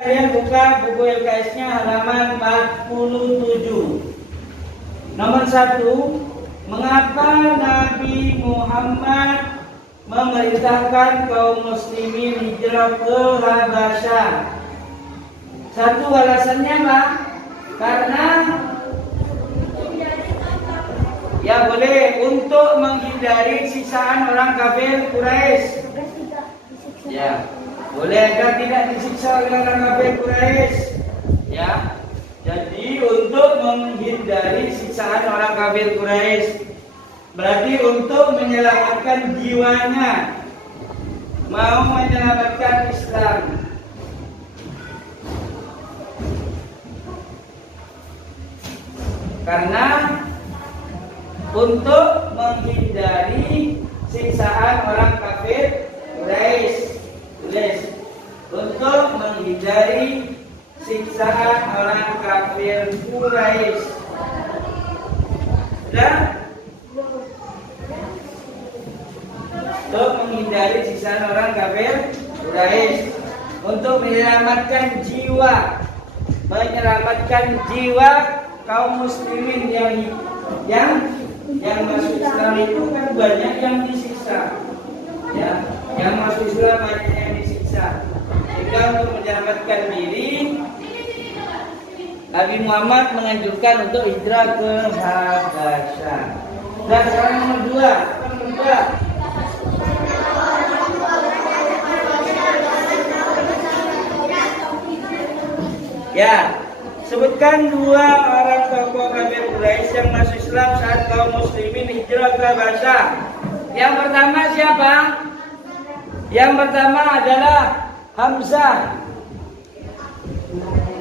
Kalian buka buku LKS-nya halaman 47. Nomor 1, mengapa Nabi Muhammad memerintahkan kaum muslimin hijrah ke Habasyah? Satu alasannya Pak, karena ya boleh untuk menghindari siksaan orang kafir Quraisy. Ya, boleh agar tidak disiksa oleh orang kafir Quraisy. Ya, jadi untuk menghindari siksaan orang kafir Quraisy, berarti untuk menyelamatkan jiwanya, mau menyelamatkan Islam. Karena untuk menghindari siksaan orang kafir Quraisy, untuk menghindari siksaan orang kafir Quraisy. Dan untuk menghindari siksaan orang kafir Quraisy, untuk menyelamatkan jiwa kaum muslimin yang masuk Islam itu kan banyak yang disiksa. Ya, yang masuk Islam banyak yang disiksa. Sehingga untuk menyelamatkan diri, Nabi Muhammad menganjurkan untuk hijrah ke Habasyah. Dan sekarang nomor 2. Ya, sebutkan 2 orang tokoh kafir Quraisy yang masuk Islam saat kaum muslimin hijrah ke Habasyah. Yang pertama siapa? Yang pertama adalah Hamzah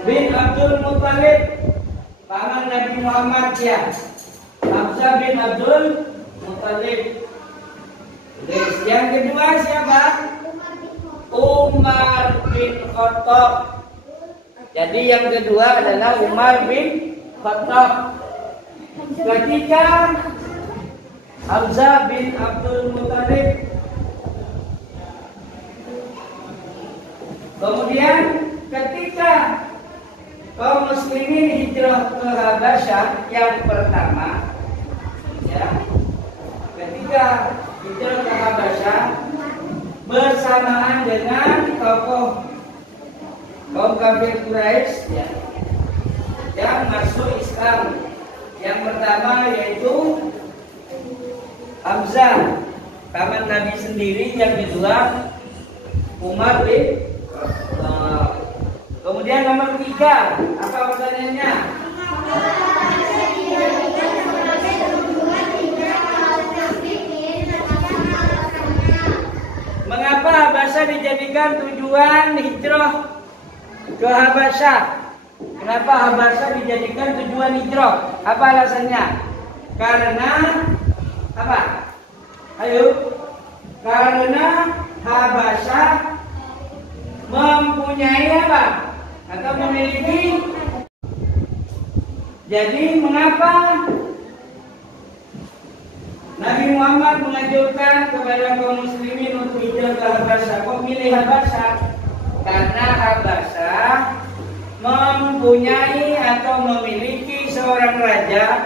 bin Abdul Muttalib, paman Nabi Muhammad ya. Hamzah bin Abdul Muttalib. Yang kedua siapa? Umar bin Khattab. Jadi yang kedua adalah Umar bin Khattab. Ketika Hamzah bin Abdul Muttalib, kemudian ketika kaum muslimin hijrah ke Habasyah yang pertama, ya, ketika hijrah ke Habasyah bersamaan dengan tokoh kaum kafir Quraisy ya, yang masuk Islam. Yang pertama yaitu Hamzah, paman Nabi sendiri. Yang kedua Umar bin Khattab. Kemudian nomor 3, apa pertanyaannya? Mengapa Habasyah dijadikan tujuan hijrah ke Habasyah? Kenapa Habasyah dijadikan tujuan hijrah? Apa alasannya? Karena apa? Ayo. Karena Habasyah mempunyai apa? Atau memiliki. Jadi mengapa Nabi Muhammad menganjurkan kepada kaum muslimin untuk hijrah ke Habasyah? Kok milih Habasyah? Karena Habasyah mempunyai atau memiliki seorang raja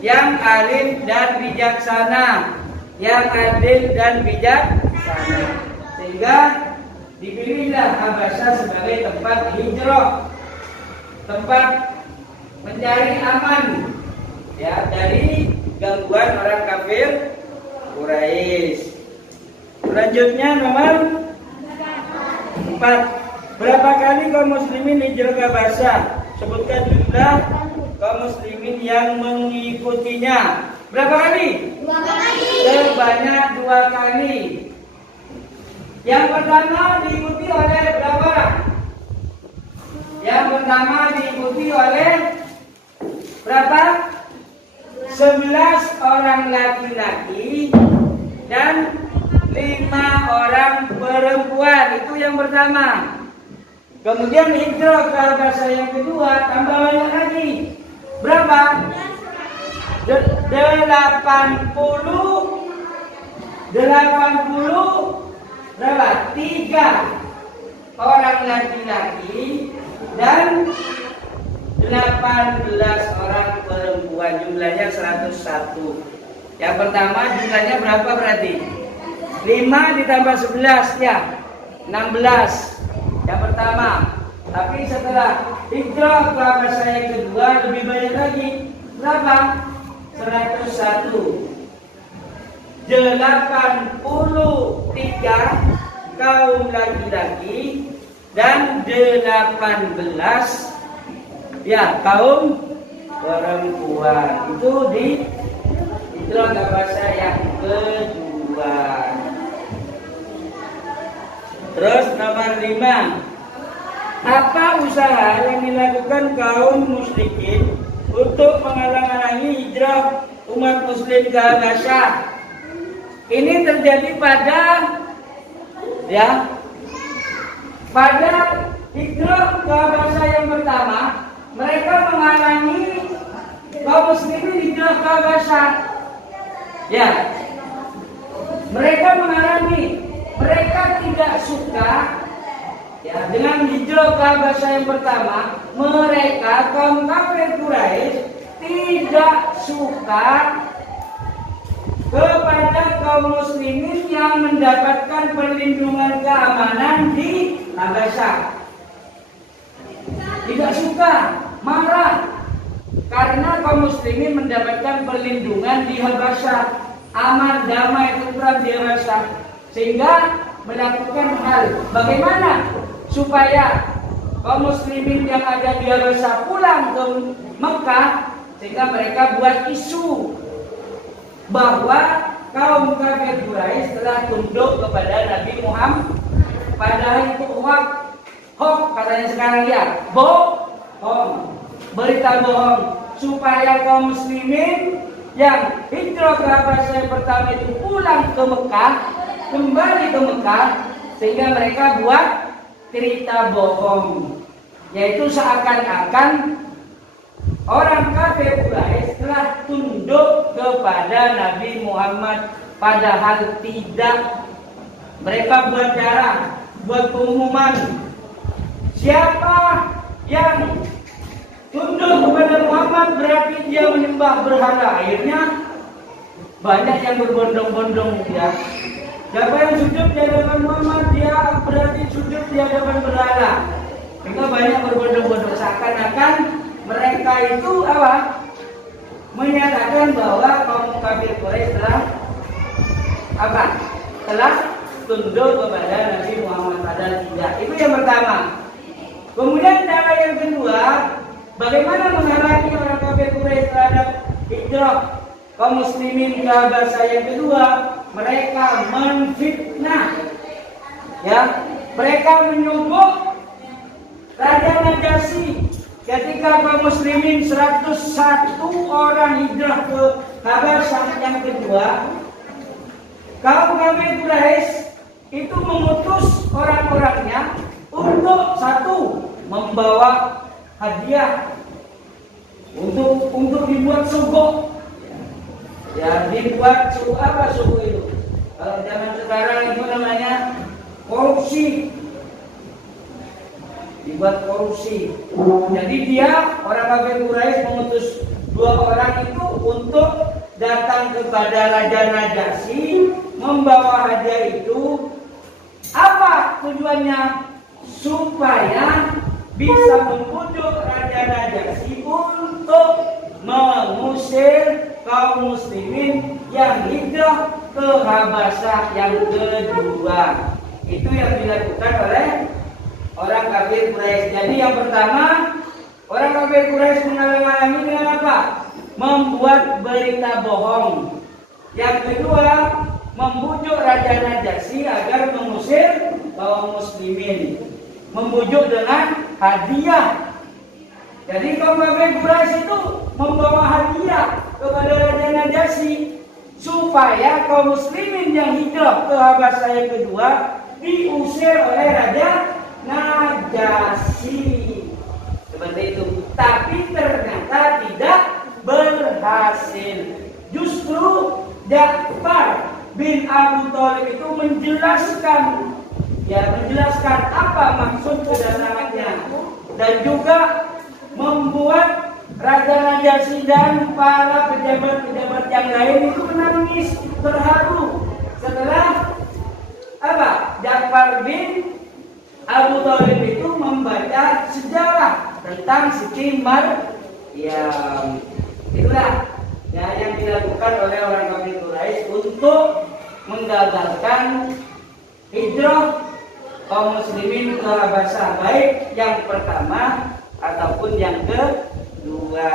yang alim dan bijaksana, yang adil dan bijaksana, sehingga dipilihlah Habasyah sebagai tempat hijrah, tempat mencari aman ya dari gangguan orang kafir Quraisy. Selanjutnya nomor 4. Berapa kali kaum muslimin hijrah ke Habasyah? Sebutkan jumlah kaum muslimin yang mengikutinya. Berapa kali? 2 kali. Sebanyak 2 kali. Yang pertama diikuti oleh berapa? Yang pertama diikuti oleh berapa? 11 orang laki-laki dan 5 orang perempuan. Itu yang pertama. Kemudian hijrah ke Habasyah yang kedua tambah banyak lagi. Berapa? 80 berapa? 3 orang laki-laki dan 18 orang perempuan, jumlahnya 101. Yang pertama jumlahnya berapa berarti? 5 ditambah 11 ya 16. Yang pertama. Tapi setelah hijrah ke Habasyah yang kedua lebih banyak lagi. Berapa? 101. 83 kaum laki-laki dan 18 ya kaum perempuan. Itu di hijrah ke Habasyah yang kedua. Terus nomor 5. Apa usaha yang dilakukan kaum musyrikin untuk menghalang-halangi hijrah umat muslim ke Habasyah? Ini terjadi pada hijrah ke Habasyah yang pertama, mereka menghalangi kaum muslimin hijrah ke Habasyah. Ya. Mereka menghalangi, mereka tidak suka ya, dengan hijrah ke Habasyah yang pertama, mereka kaum kafir Quraisy tidak suka kepada kaum muslimin yang mendapatkan perlindungan keamanan di Habasyah. Tidak suka, marah karena kaum muslimin mendapatkan perlindungan di Habasyah, aman, damai, tentram di Habasyah, sehingga melakukan hal bagaimana supaya kaum muslimin yang ada di Habasyah pulang ke Mekah, sehingga mereka buat isu bahwa kaum kafir Quraisy telah tunduk kepada Nabi Muhammad. Padahal itu hoax katanya sekarang ya, bohong, berita bohong, supaya kaum muslimin yang hijrah ke Habasyah yang pertama itu pulang ke Mekah, kembali ke Mekah, sehingga mereka buat cerita bohong, yaitu seakan-akan orang kafir Quraisy telah tunduk kepada Nabi Muhammad, padahal tidak. Mereka buat cara, buat pengumuman, siapa yang tunduk kepada Muhammad berarti dia menyembah berhala. Akhirnya banyak yang berbondong-bondong ya. Siapa yang sujud di hadapan Muhammad, dia berarti sujud di hadapan berhala. Sehingga banyak berbondong-bondong, seakan-akan mereka itu apa? Menyatakan bahwa kaum kafir Quraisy telah tunduk kepada Nabi Muhammad, padahal tidak. Itu yang pertama. Kemudian cara yang kedua, bagaimana menghalangi orang kafir Quraisy terhadap hijrah kaum muslimin ke Habasyah yang kedua? Mereka menfitnah, ya, mereka menyogok Raja Najasyi. Ketika kaum muslimin 101 orang hijrah ke Habasyah yang kedua, kaum kafir Quraisy itu mengutus orang-orangnya untuk satu, membawa hadiah untuk dibuat sugo. Ya, dibuat sugo apa sugo itu? Kalau zaman sekarang itu namanya korupsi. Dibuat korupsi. Jadi dia, orang kafir Quraisy mengutus 2 orang itu untuk datang kepada Raja Najasyi, membawa hadiah itu. Apa tujuannya? Supaya bisa membujuk Raja Najasyi untuk mengusir kaum muslimin yang hijrah ke Habasyah yang kedua. Itu yang dilakukan oleh orang kafir Quraisy. Jadi yang pertama, orang kafir Quraisy menghalang-halangi dengan apa? Membuat berita bohong. Yang kedua, membujuk Raja Najasyi agar mengusir kaum muslimin. Membujuk dengan hadiah. Jadi kaum kafir Quraisy itu membawa hadiah kepada Raja Najasyi supaya kaum muslimin yang hijrah ke Habasyah yang kedua diusir oleh Raja Najasyi. Seperti itu. Tapi ternyata tidak berhasil. Justru Ja'far bin Abu Thalib itu menjelaskan ya menjelaskan apa maksud kedatangannya dan juga membuat raja-raja dan para pejabat-pejabat yang lain itu menangis terharu setelah apa? Ja'far bin Abu Thalib itu membaca sejarah tentang Siti Maryam. Itulah ya, yang dilakukan oleh orang kafir Quraisy untuk menggagalkan hijrah kaum muslimin ke Habasyah, baik yang pertama ataupun yang kedua.